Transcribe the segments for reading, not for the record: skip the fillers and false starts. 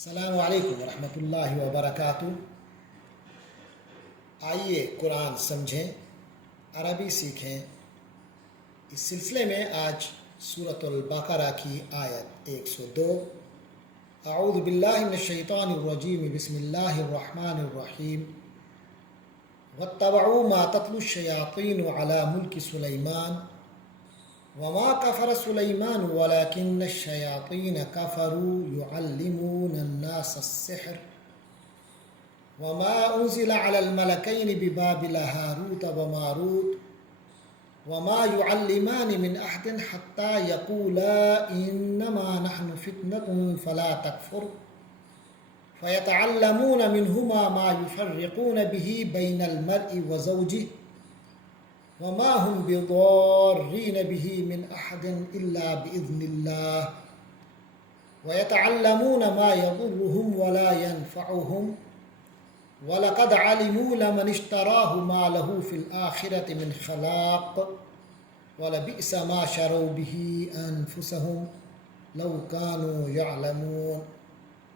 السلام علیکم ورحمۃ اللہ وبرکاتہ۔ آئیے قرآن سمجھیں، عربی سیکھیں۔ اس سلسلے میں آج سورۃ البقرہ کی آیت 102۔ اعوذ باللہ من الشیطان الرجیم، بسم اللہ الرحمن الرحیم۔ واتبعوا ما تتلو الشیاطین علی ملک سلیمان وما كفر سليمان ولكن الشياطين كفروا يعلمون الناس السحر وما أنزل على الملكين ببابل هاروت وماروت وما يعلمان من أحد حتى يقولا إنما نحن فتنة فلا تكفر فيتعلمون منهما ما يفرقون به بين المرء وزوجه وما هم بضارين به من أحد إلا بإذن الله ويتعلمون ما يضرهم ولا ينفعهم ولقد علموا لمن اشتراه ما له في الآخرة من خلاق ولبئس ما شروا به أنفسهم لو كانوا يعلمون۔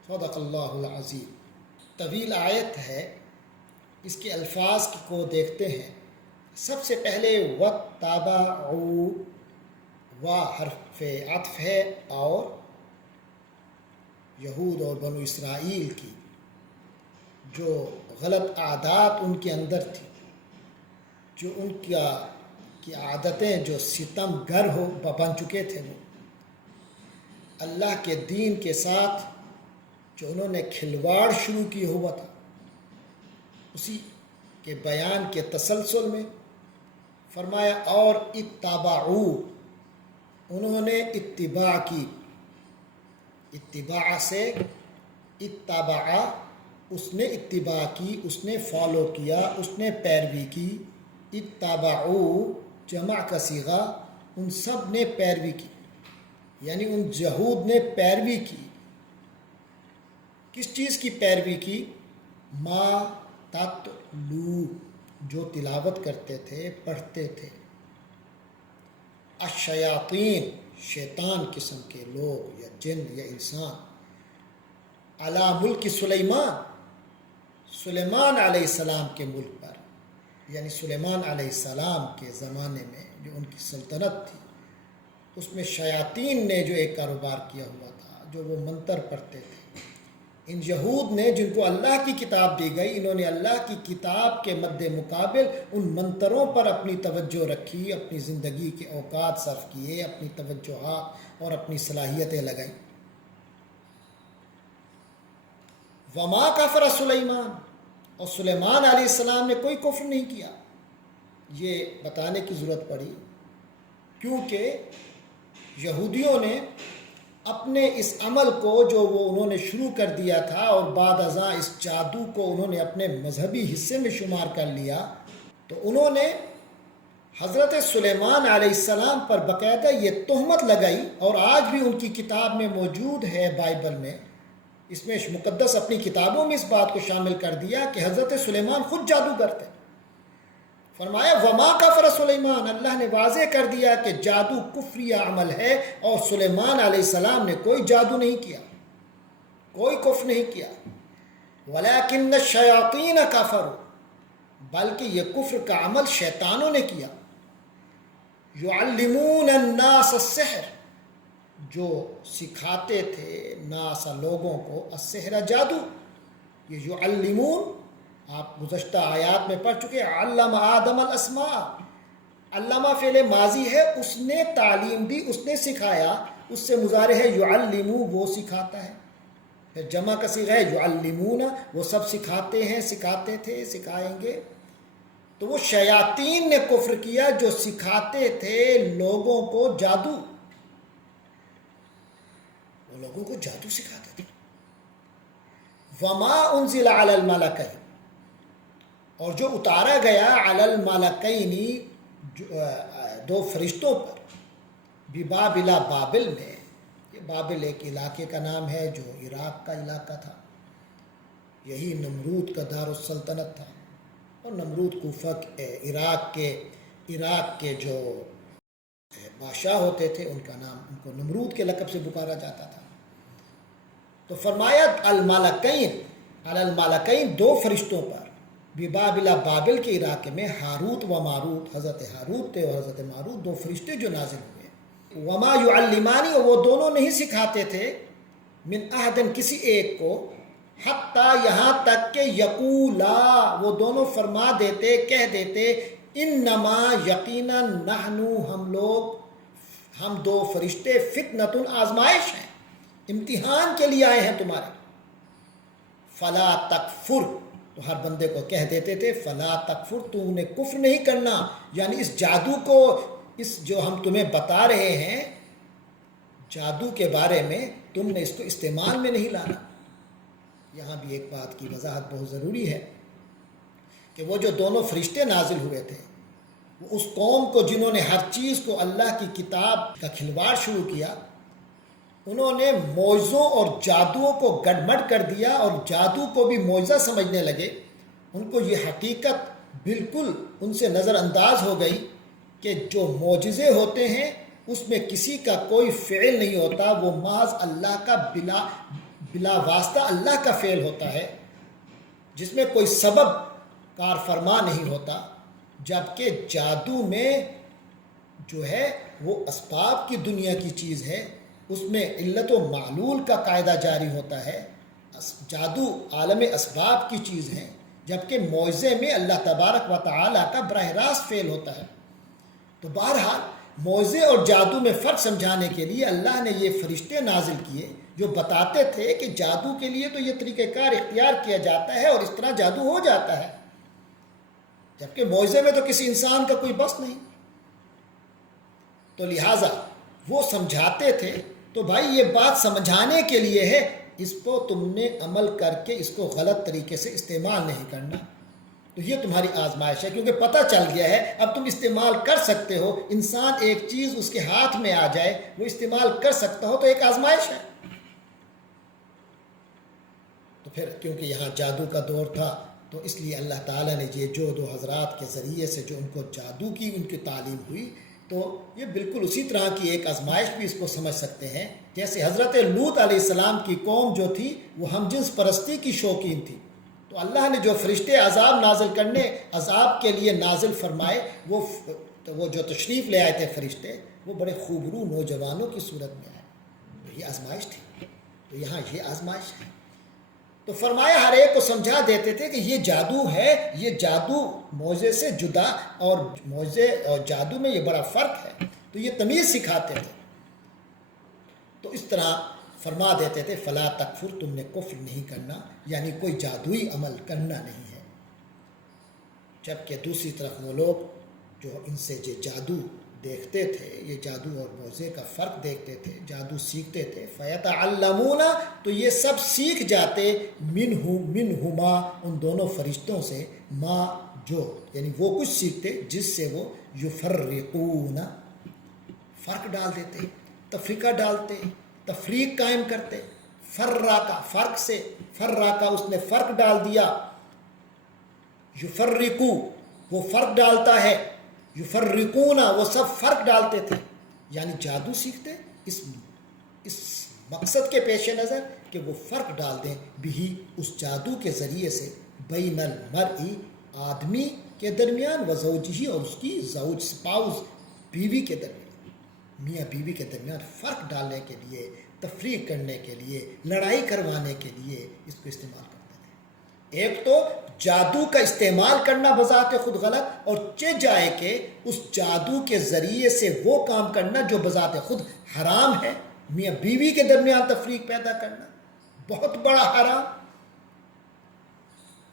صدق اللہ العظیم۔ طویل آیت ہے، اس کے الفاظ کو دیکھتے ہیں۔ سب سے پہلے وَاتَّبَعُوا، وا حرف عطف ہے اور یہود اور بنو اسرائیل کی جو غلط عادات ان کے اندر تھی، جو ان کی عادتیں جو ستم گر بن چکے تھے، وہ اللہ کے دین کے ساتھ جو انہوں نے کھلواڑ شروع کی ہوا تھا، اسی کے بیان کے تسلسل میں فرمایا اور اتبعوا، انہوں نے اتباع کی۔ اتباع سے اتبع، اس نے اتباع کی، اس نے فالو کیا، اس نے پیروی کی۔ اتبعوا جمع کا صیغہ، ان سب نے پیروی کی، یعنی ان یہود نے پیروی کی۔ کس چیز کی پیروی کی؟ ما تتلو، جو تلاوت کرتے تھے، پڑھتے تھے۔ الشیاطین، شیطان قسم کے لوگ یا جن یا انسان، علی ملک سلیمان، سلیمان علیہ السلام کے ملک پر، یعنی سلیمان علیہ السلام کے زمانے میں جو ان کی سلطنت تھی، اس میں شیاطین نے جو ایک کاروبار کیا ہوا تھا، جو وہ منتر پڑھتے تھے۔ ان یہود نے، جن کو اللہ کی کتاب دی گئی، انہوں نے اللہ کی کتاب کے مد مقابل ان منتروں پر اپنی توجہ رکھی، اپنی زندگی کے اوقات صرف کیے، اپنی توجہات اور اپنی صلاحیتیں لگائیں۔ وما کفر سلیمان، اور سلیمان علیہ السلام نے کوئی کفر نہیں کیا۔ یہ بتانے کی ضرورت پڑی کیونکہ یہودیوں نے اپنے اس عمل کو جو وہ انہوں نے شروع کر دیا تھا، اور بعد ازاں اس جادو کو انہوں نے اپنے مذہبی حصے میں شمار کر لیا، تو انہوں نے حضرت سلیمان علیہ السلام پر باقاعدہ یہ تہمت لگائی، اور آج بھی ان کی کتاب میں موجود ہے، بائبل میں، اس میں مقدس اپنی کتابوں میں اس بات کو شامل کر دیا کہ حضرت سلیمان خود جادوگر تھے۔ فرمایا وما کفر سلیمان، اللہ نے واضح کر دیا کہ جادو کفریہ عمل ہے، اور سلیمان علیہ السلام نے کوئی جادو نہیں کیا، کوئی کفر نہیں کیا۔ ولیکن الشیاطین کفروا، بلکہ یہ کفر کا عمل شیطانوں نے کیا۔ یعلمون الناس السحر، جو سکھاتے تھے ناس لوگوں کو، السحر جادو۔ یہ یعلمون آپ گزشتہ آیات میں پڑھ چکے، علم آدم الاسماء، علامہ فعل ماضی ہے، اس نے تعلیم دی، اس نے سکھایا، اس سے مضارع ہے یعلمو، وہ سکھاتا ہے۔ پھر جمع کا صیغہ ہے یعلمون، وہ سب سکھاتے ہیں، سکھاتے تھے، سکھائیں گے۔ تو وہ شیاطین نے کفر کیا جو سکھاتے تھے لوگوں کو جادو، وہ لوگوں کو جادو سکھاتے تھے۔ وما انزل علی الملکین، اور جو اتارا گیا علی الملکین، دو فرشتوں پر، ببابل، بابل میں، یہ بابل ایک علاقے کا نام ہے جو عراق کا علاقہ تھا، یہی نمرود کا دارالسلطنت تھا، اور نمرود کوفہ، عراق کے جو بادشاہ ہوتے تھے، ان کا نام، ان کو نمرود کے لقب سے پکارا جاتا تھا۔ تو فرمایا الملکین 2 فرشتوں پر ببابل بابل کے علاقے میں ہاروت و ماروت، حضرت ہاروت تھے اور حضرت ماروت 2 فرشتے جو نازل ہوئے۔ وما یعلمانی، اور وہ دونوں نہیں سکھاتے تھے، من احدن کسی ایک کو، حتیٰ یہاں تک کہ یقولا وہ دونوں فرما دیتے، کہہ دیتے، انما یقیناً نحنو ہم 2 فرشتے فتنۃ آزمائش ہیں، امتحان کے لیے آئے ہیں تمہارے۔ فلا تکفر، تو ہر بندے کو کہہ دیتے تھے فلا تکفر، تو انہیں کفر نہیں کرنا، یعنی اس جادو کو، اس جو ہم تمہیں بتا رہے ہیں جادو کے بارے میں، تم نے اس کو استعمال میں نہیں لانا۔ یہاں بھی ایک بات کی وضاحت بہت ضروری ہے کہ وہ جو دونوں فرشتے نازل ہوئے تھے، وہ اس قوم کو جنہوں نے ہر چیز کو اللہ کی کتاب کا کھلواڑ شروع کیا، انہوں نے معجزوں اور جادوؤں کو گڑمڑ کر دیا اور جادو کو بھی معجزہ سمجھنے لگے۔ ان کو یہ حقیقت بالکل ان سے نظر انداز ہو گئی کہ جو معجزے ہوتے ہیں اس میں کسی کا کوئی فعل نہیں ہوتا، وہ محض اللہ کا بلا واسطہ اللہ کا فعل ہوتا ہے، جس میں کوئی سبب کار فرما نہیں ہوتا، جبکہ جادو میں جو ہے وہ اسباب کی دنیا کی چیز ہے، اس میں علت و معلول کا قاعدہ جاری ہوتا ہے۔ جادو عالم اسباب کی چیز ہے، جبکہ معجزے میں اللہ تبارک و تعالیٰ کا براہ راست فعل ہوتا ہے۔ تو بہرحال معجزے اور جادو میں فرق سمجھانے کے لیے اللہ نے یہ فرشتے نازل کیے جو بتاتے تھے کہ جادو کے لیے تو یہ طریقہ کار اختیار کیا جاتا ہے اور اس طرح جادو ہو جاتا ہے، جبکہ معجزے میں تو کسی انسان کا کوئی بس نہیں۔ تو لہٰذا وہ سمجھاتے تھے، تو بھائی یہ بات سمجھانے کے لیے ہے، اس کو تم نے عمل کر کے اس کو غلط طریقے سے استعمال نہیں کرنا۔ تو یہ تمہاری آزمائش ہے، کیونکہ پتہ چل گیا ہے اب تم استعمال کر سکتے ہو۔ انسان ایک چیز اس کے ہاتھ میں آ جائے، وہ استعمال کر سکتا ہو، تو ایک آزمائش ہے۔ تو پھر کیونکہ یہاں جادو کا دور تھا، تو اس لیے اللہ تعالیٰ نے یہ جو 2 حضرات کے ذریعے سے جو ان کو جادو کی ان کی تعلیم ہوئی، تو یہ بالکل اسی طرح کی ایک آزمائش بھی اس کو سمجھ سکتے ہیں، جیسے حضرت لوط علیہ السلام کی قوم جو تھی وہ ہم جنس پرستی کی شوقین تھی، تو اللہ نے جو فرشتے عذاب نازل کرنے، عذاب کے لیے نازل فرمائے، وہ جو تشریف لے آئے تھے فرشتے، وہ بڑے خوبرو نوجوانوں کی صورت میں آئے، تو یہ آزمائش تھی۔ تو یہاں یہ آزمائش ہے، تو فرمایا ہر ایک کو سمجھا دیتے تھے کہ یہ جادو ہے، یہ جادو معجزے سے جدا، اور معجزے اور جادو میں یہ بڑا فرق ہے، تو یہ تمیز سکھاتے تھے۔ تو اس طرح فرما دیتے تھے فلا تکفر، تم نے کفر نہیں کرنا، یعنی کوئی جادوئی عمل کرنا نہیں ہے۔ جبکہ دوسری طرف وہ لوگ جو ان سے یہ جادو دیکھتے تھے، یہ جادو اور معجزے کا فرق دیکھتے تھے، جادو سیکھتے تھے، فیتعلمون، تو یہ سب سیکھ جاتے، منہما ان دونوں فرشتوں سے، ما جو، یعنی وہ کچھ سیکھتے جس سے وہ یفرقون فرق ڈال دیتے، تفریقہ ڈالتے، تفریق قائم کرتے، فرقہ فرق سے، فرقہ اس نے فرق ڈال دیا، یفرقو وہ فرق ڈالتا ہے، یفرقون وہ سب فرق ڈالتے تھے، یعنی جادو سیکھتے اس مقصد کے پیش نظر کہ وہ فرق ڈال دیں بھی اس جادو کے ذریعے سے، بین المرئی آدمی کے درمیان، و زوجہی اور اس کی زوج سپاؤز بیوی کے درمیان، میاں بیوی کے درمیان فرق ڈالنے کے لیے، تفریق کرنے کے لیے، لڑائی کروانے کے لیے اس کو استعمال کرتے تھے۔ ایک تو جادو کا استعمال کرنا بذات خود غلط، اور جائے کہ اس جادو کے ذریعے سے وہ کام کرنا جو بذات خود حرام ہے، میاں بیوی کے درمیان تفریق پیدا کرنا بہت بڑا حرام۔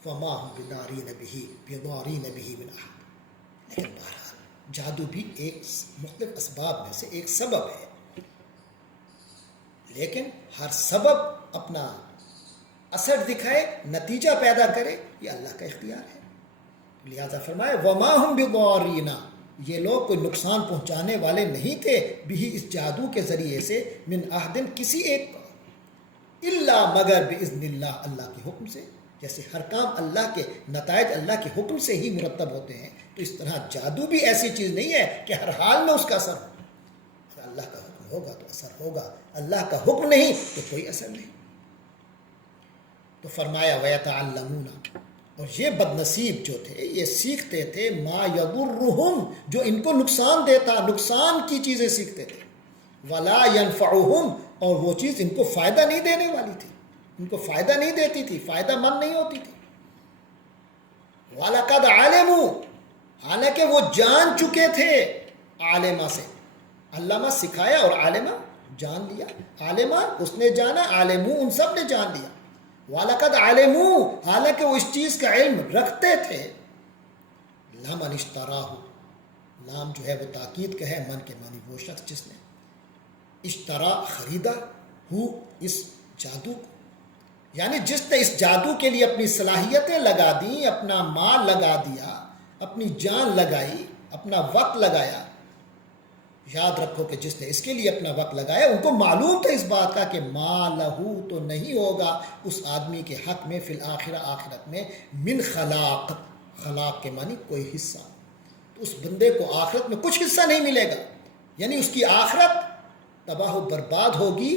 فما هم بضارین به من احد، لیکن بہرحال جادو بھی ایک مختلف اسباب میں سے ایک سبب ہے، لیکن ہر سبب اپنا اثر دکھائے، نتیجہ پیدا کرے، یہ اللہ کا اختیار ہے۔ لہذا فرمائے وما هم بضارین، یہ لوگ کوئی نقصان پہنچانے والے نہیں تھے، بھی اس جادو کے ذریعے سے، من احد کسی ایک کو، الا مگر باذن اللہ اللہ کے حکم سے، جیسے ہر کام اللہ کے نتائج اللہ کے حکم سے ہی مرتب ہوتے ہیں، تو اس طرح جادو بھی ایسی چیز نہیں ہے کہ ہر حال میں اس کا اثر ہو، اگر اللہ کا حکم ہوگا تو اثر ہوگا، اللہ کا حکم نہیں تو کوئی اثر نہیں۔ تو فرمایا وَيَتَعَلَّمُونَ، اور یہ بد نصیب جو تھے یہ سیکھتے تھے ما یضرہم، جو ان کو نقصان دیتا، نقصان کی چیزیں سیکھتے تھے، ولا ینفعہم، اور وہ چیز ان کو فائدہ نہیں دینے والی تھی، ان کو فائدہ نہیں دیتی تھی، فائدہ مند نہیں ہوتی تھی۔ وَلَقَدْ عَلِمُوا، حالانکہ وہ جان چکے تھے، عالمہ سے، علامہ سکھایا اور عالمہ جان لیا، عالمہ اس نے جانا، عالمو ان سب نے جان لیا۔ وَلَقَدْ عَلِمُوا، حالانکہ وہ اس چیز کا علم رکھتے تھے، لَمَنِ اشْتَرَاهُ، لام جو ہے وہ تاکید کا ہے، من کے معنی وہ شخص جس نے اشترا خریدا، ہو اس جادو کو، یعنی جس نے اس جادو کے لیے اپنی صلاحیتیں لگا دیں، اپنا مال لگا دیا، اپنی جان لگائی، اپنا وقت لگایا۔ یاد رکھو کہ جس نے اس کے لیے اپنا وقت لگایا، ان کو معلوم تھا اس بات کا کہ ما لہو، تو نہیں ہوگا اس آدمی کے حق میں، فی الآخرہ، آخرت میں، من خلاق، خلاق کے معنی کوئی حصہ، تو اس بندے کو آخرت میں کچھ حصہ نہیں ملے گا، یعنی اس کی آخرت تباہ و برباد ہوگی،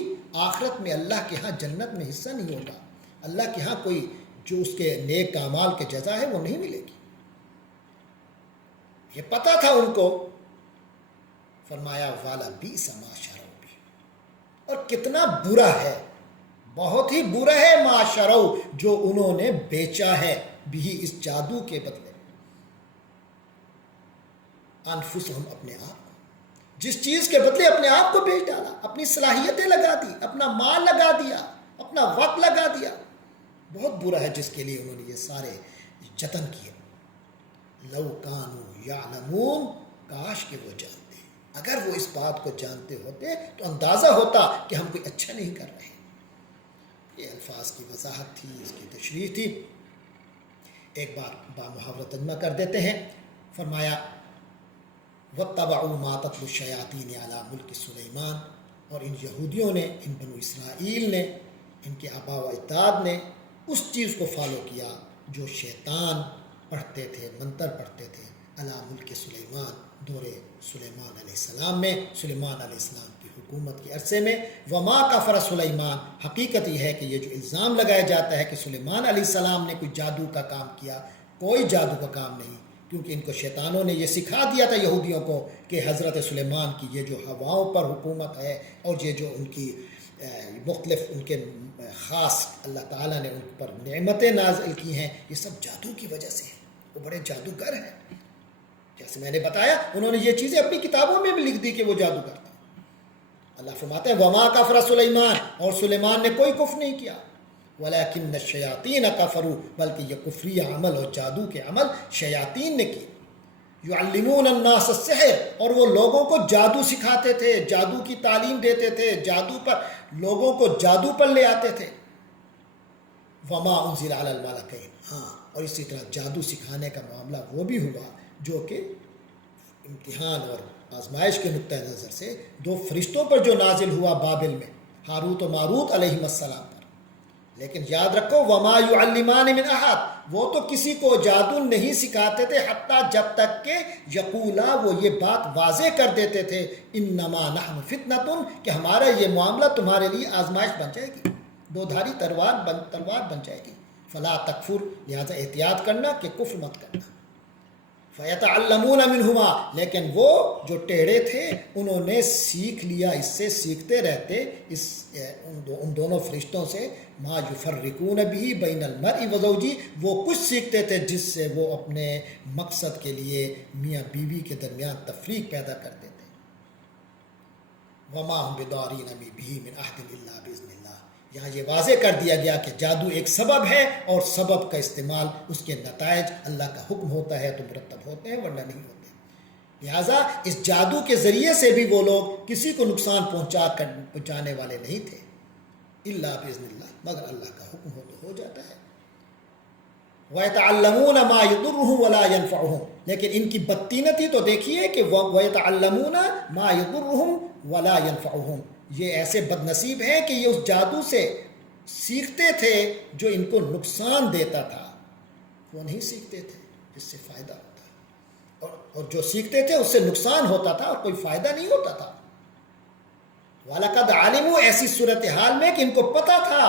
آخرت میں اللہ کے ہاں جنت میں حصہ نہیں ہوگا، اللہ کے ہاں کوئی جو اس کے نیک اعمال کے جزا ہے وہ نہیں ملے گی۔ یہ پتہ تھا ان کو، فرمایا والا بیس ما شروا بہ، اور کتنا برا ہے، بہت ہی برا ہے، ما شروا، جو انہوں نے بیچا ہے، بھی اس جادو کے بدلے، انفسہم، اپنے آپ کو، جس چیز کے بدلے اپنے آپ کو بیچ ڈالا، اپنی صلاحیتیں لگا دی، اپنا مال لگا دیا، اپنا وقت لگا دیا، بہت برا ہے جس کے لیے انہوں نے یہ سارے جتن کیے۔ لو کانوا یعلمون، کاش کہ وہ جانتے، اگر وہ اس بات کو جانتے ہوتے تو اندازہ ہوتا کہ ہم کوئی اچھا نہیں کر رہے۔ یہ الفاظ کی وضاحت تھی، اس کی تشریح تھی۔ ایک بات بامحاورہ ترجمہ کر دیتے ہیں، فرمایا وَاتَّبَعُوا مَا تَتْلُو الشَّيَاطِينُ عَلَىٰ مُلْكِ سُلَيْمَانَ، اور ان یہودیوں نے، ان بنو اسرائیل نے، ان کے آباء و اجداد نے اس چیز کو فالو کیا جو شیطان پڑھتے تھے، منتر پڑھتے تھے، علی ملک سلیمان، دور سلیمان علیہ السلام میں، سلیمان علیہ السلام کی حکومت کے عرصے میں۔ وما کفر سلیمان، حقیقت یہ ہے کہ یہ جو الزام لگایا جاتا ہے کہ سلیمان علیہ السلام نے کوئی جادو کا کام کیا، کوئی جادو کا کام نہیں، کیونکہ ان کو شیطانوں نے یہ سکھا دیا تھا یہودیوں کو کہ حضرت سلیمان کی یہ جو ہواؤں پر حکومت ہے، اور یہ جو ان کی مختلف ان کے خاص اللہ تعالیٰ نے ان پر نعمتیں نازل کی ہیں، یہ سب جادو کی وجہ سے ہے، وہ بڑے جادوگر ہیں۔ جیسے میں نے بتایا، انہوں نے یہ چیزیں اپنی کتابوں میں بھی لکھ دی کہ وہ جادوگر تھے۔ اللہ فرماتے ہیں وما کفر سلیمان، اور سلیمان نے کوئی کفر نہیں کیا، ولیکن الشیاطین کفروا، بلکہ یہ کفری عمل اور جادو کے عمل شیاطین نے کیے۔ یعلمون الناس السحر، اور وہ لوگوں کو جادو سکھاتے تھے، جادو کی تعلیم دیتے تھے، جادو پر لوگوں کو جادو پر لے آتے تھے۔ وما انزل علی الملکین، ہاں، اور اسی طرح جادو سکھانے کا معاملہ وہ بھی ہوا جو کہ امتحان اور آزمائش کے نقطہ نظر سے دو فرشتوں پر جو نازل ہوا بابل میں، ہاروت و ماروت علیہم السلام پر۔ لیکن یاد رکھو وما یعلمان من احد، وہ تو کسی کو جادو نہیں سکھاتے تھے حتیٰ جب تک کہ یقولا، وہ یہ بات واضح کر دیتے تھے، انما نحن فتنۃ، کہ ہمارا یہ معاملہ تمہارے لیے آزمائش بن جائے گی، دو دھاری تلوار بن جائے گی، فلا تکفر، لہذا احتیاط کرنا کہ کفر مت کرنا۔ فیتعلمون منہما، لیکن وہ جو ٹیڑھے تھے انہوں نے سیکھ لیا، اس سے سیکھتے رہتے، ان دونوں فرشتوں سے، ما یفرقون به بین المرء وزوجہ، وہ کچھ سیکھتے تھے جس سے وہ اپنے مقصد کے لیے میاں بیوی کے درمیان تفریق پیدا کرتے تھے۔ وما هم بضارین به من احد الا باذن اللہ، یہاں یہ واضح کر دیا گیا کہ جادو ایک سبب ہے، اور سبب کا استعمال، اس کے نتائج اللہ کا حکم ہوتا ہے تو مرتب ہوتے ہیں، ورنہ نہیں ہوتے۔ لہٰذا اس جادو کے ذریعے سے بھی وہ لوگ کسی کو نقصان پہنچانے والے نہیں تھے، الا باذن اللہ، مگر اللہ کا حکم ہو تو ہو جاتا ہے۔ وَيَتَعَلَّمُونَ مَا يَضُرُّهُمْ وَلَا يَنفَعُهُمْ، لیکن ان کی بدتینتی تو دیکھیے کہ وَيَتَعَلَّمُونَ مَا يَضُرُّهُمْ وَلَا يَنفَعُهُمْ، یہ ایسے بد نصیب ہیں کہ یہ اس جادو سے سیکھتے تھے جو ان کو نقصان دیتا تھا، وہ نہیں سیکھتے تھے جس سے فائدہ ہوتا، اور جو سیکھتے تھے اس سے نقصان ہوتا تھا اور کوئی فائدہ نہیں ہوتا تھا۔ وَلَقَدْ عَلِمُوا، ایسی صورتحال میں کہ ان کو پتہ تھا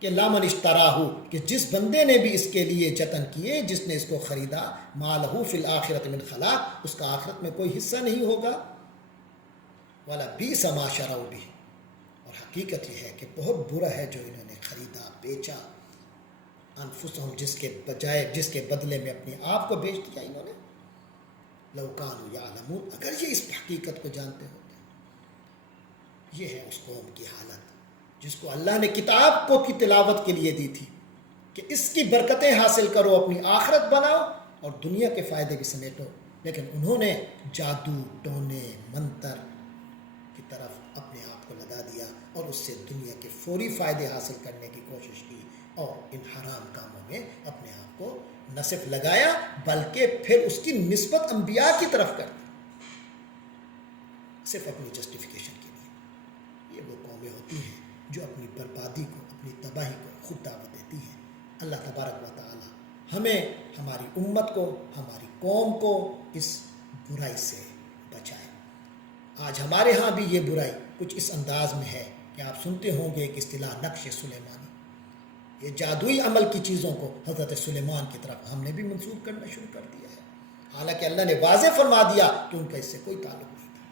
کہ لامن اشتراہو کہ جس بندے نے بھی اس کے لیے جتن کیے، جس نے اس کو خریدا، ما لہو فی الآخرۃ من خلاق، اس کا آخرت میں کوئی حصہ نہیں ہوگا، ولا بیس ما شروا بھی، اور حقیقت یہ ہے کہ بہت برا ہے جو انہوں نے خریدا بیچا، انفسہم جس کے بدلے میں اپنے آپ کو بیچ دیا انہوں نے، لو کانوا یعلمون، اگر یہ اس حقیقت کو جانتے ہوتے۔ یہ ہے اس قوم کی حالت جس کو اللہ نے کتاب کو کی تلاوت کے لیے دی تھی کہ اس کی برکتیں حاصل کرو، اپنی آخرت بناؤ اور دنیا کے فائدے بھی سمیٹو، لیکن انہوں نے جادو، ٹونے، منتر کی طرف اپنے آپ کو لگا دیا اور اس سے دنیا کے فوری فائدے حاصل کرنے کی کوشش کی، اور ان حرام کاموں میں اپنے آپ کو نہ صرف لگایا بلکہ پھر اس کی نسبت انبیاء کی طرف کر دی، صرف اپنی جسٹیفیکیشن کے لیے۔ یہ وہ قومیں ہوتی ہیں جو اپنی بربادی کو، اپنی تباہی کو خود دعوت دیتی ہیں۔ اللہ تبارک و تعالی ہمیں، ہماری امت کو، ہماری قوم کو اس برائی سے بچائے۔ آج ہمارے ہاں بھی یہ برائی کچھ اس انداز میں ہے کہ آپ سنتے ہوں گے ایک اصطلاح نقش سلیمانی، یہ جادوئی عمل کی چیزوں کو حضرت سلیمان کی طرف ہم نے بھی منسوب کرنا شروع کر دیا ہے، حالانکہ اللہ نے واضح فرما دیا کہ ان کا اس سے کوئی تعلق نہیں تھا۔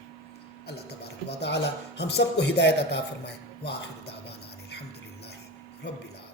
اللہ تبارک و تعالی ہم سب کو ہدایت عطا فرمائے۔ وآخر دعوانا الحمدللہ رب العالمین۔